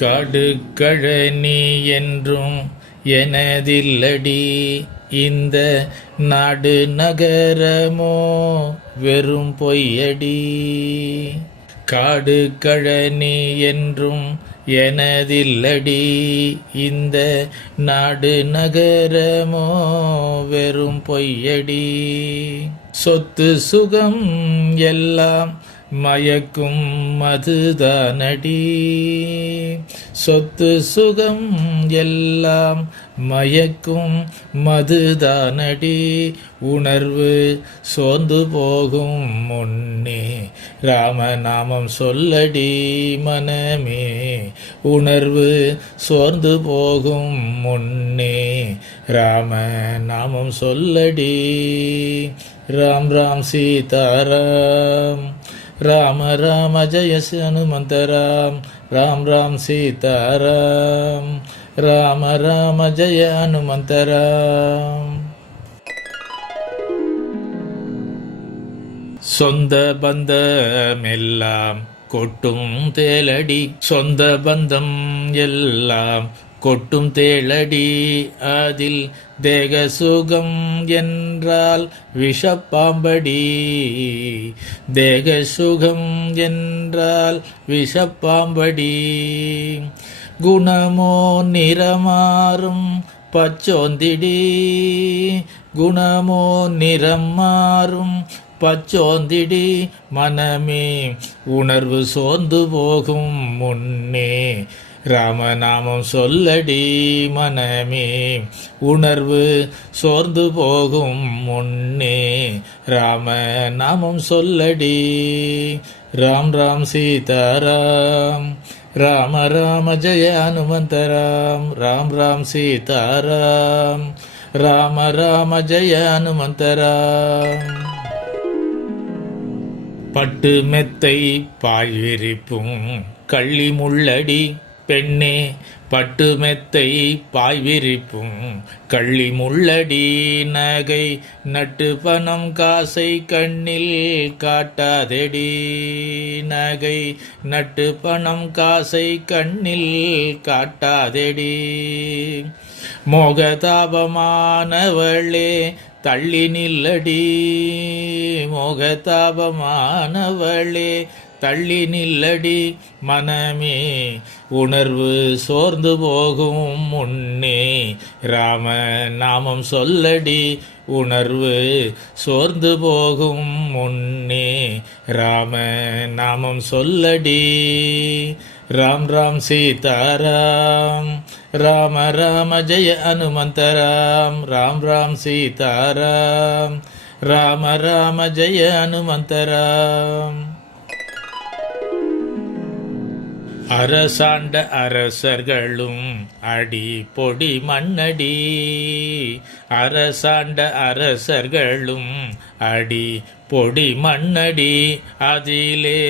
கடுக்கழனி என்றும் எனதில்லடி இந்த நாடு நகரமோ வெறும் பொய்யடி காடு கழனி என்றும் எனதில்லடி இந்த நாடு நகரமோ வெறும் பொய்யடி சொத்து சுகம் எல்லாம் மயக்கும் மதுதனடி சொத்து சுகம் எல்லாம் மயக்கும் மதுதானடி உணர்வு சோந்து போகும் முன்னே ராமநாமம் சொல்லடி மனமே உணர்வு சோர்ந்து போகும் முன்னே ராம நாமம் சொல்லடி ராம் ராம் சீதாராம் ராம ராம ஜய ஹனுமந்த ராம் ராம் ராம் சீதாராம் ராம ராம ஜய ஹனுமந்த ராம் சொந்த பந்தமெல்லாம் கொட்டும் தேலடி சொந்த பந்தம் எல்லாம் கொட்டும் தேளடி அதில் தேக சுகம் என்றால் விஷப்பாம்படி தேக சுகம் என்றால் விஷப்பாம்படி குணமோ நிறமாறும் பச்சோந்திடி குணமோ நிறம் மாறும் பச்சோந்திடி மனமே உணர்வு சோர்ந்து போகும் முன்னே ராமநாமம் சொல்லடி மனமே உணர்வு சோர்ந்து போகும் முன்னே ராமநாமம் சொல்லடி ராம் ராம் சீதாராம் ராம ராம ஜெய ஹனுமந்த ராம் ராம் ராம் சீதாராம் ராம ராம ஜெய ஹனுமந்த ராம் பட்டு மெத்தை பாய்விரிப்பும் கள்ளி முள்ளடி பெண்ணே பட்டு மெத்தை பாய் விரிப்பும் கள்ளி முள்ளடி நகை நட்டு பணம் காசை கண்ணில் காட்டாதெடி நகை நட்டு பணம் காசை கண்ணில் காட்டாதெடி மோகதாபமானவளே தள்ளி நில்லடி மோகதாபமானவளே தள்ளி நில்லடி மனமே உணர்வு சோர்ந்து போகும் முன்னே ராம நாமம் சொல்லடி உணர்வு சோர்ந்து போகும் முன்னே ராம நாமம் சொல்லடி ராம் ராம் சீதாராம் ராம ராம ஜெய அனுமந்தராம் ராம் ராம் சீதாராம் ராம ராம ஜெய அனுமந்தராம் அரசாண்ட அரசர்களும் அடி பொடி மண்ணடி அரசாண்ட அரசர்களும் அடி பொடி மண்ணடி அதிலே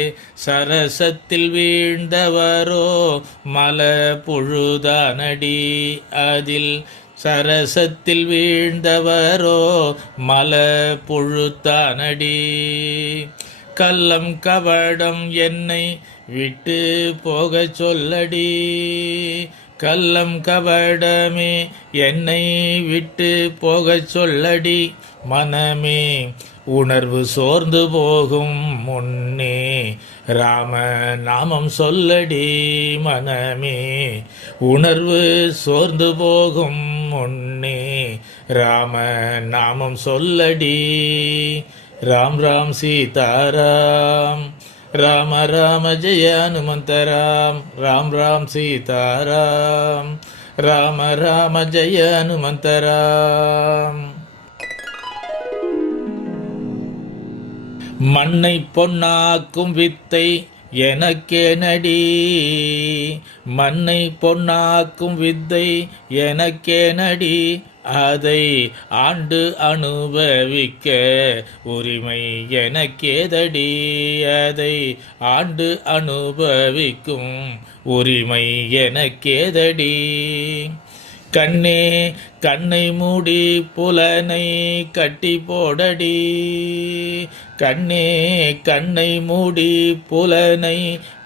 சரசத்தில் வீழ்ந்தவரோ மல புழுதானடி அதில் சரசத்தில் வீழ்ந்தவரோ மல புழுத்தானடி கல்லம் கவடம் என்னை விட்டு போக சொல்லடி கள்ளம் கபடமே என்னை விட்டு போகச் சொல்லடி மனமே உணர்வு சோர்ந்து போகும் முன்னே ராம நாமம் சொல்லடி மனமே உணர்வு சோர்ந்து போகும் முன்னே ராம நாமம் சொல்லடி ராம் ராம் சீதாராம் ராம ராம ஜெய அனுமந்த ராம் ராம் ராம் சீதாராம் ராம ராம ஜெய அனுமந்த ராம் மண்ணை பொன்னாக்கும் வித்தை எனக்கேனடி மண்ணை பொன்னாக்கும் வித்தை எனக்கேனடி அதை ஆண்டு அனுபவிக்க உரிமை எனக்கேதடி அதை ஆண்டு அனுபவிக்கும் உரிமை எனக்கேதடி கண்ணே கண்ணை மூடி புலனை கட்டி போடடி கண்ணே கண்ணை மூடி புலனை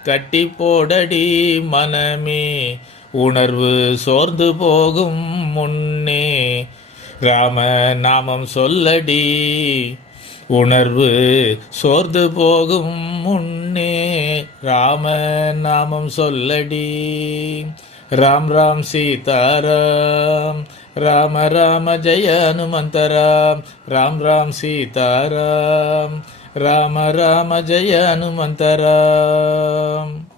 கட்டி போடடி மனமே உணர்வு சோர்ந்து போகும் முன்னே ராம நாமம் சொல்லடி உணர்வு சோர்ந்து போகும் முன்னே ராம நாமம் சொல்லடி Ram, ram, Sita taram, ram, ram, jaya, nun, mantaram, ram, ram, Sita taram, ram, ram, jaya, nun, mantaram.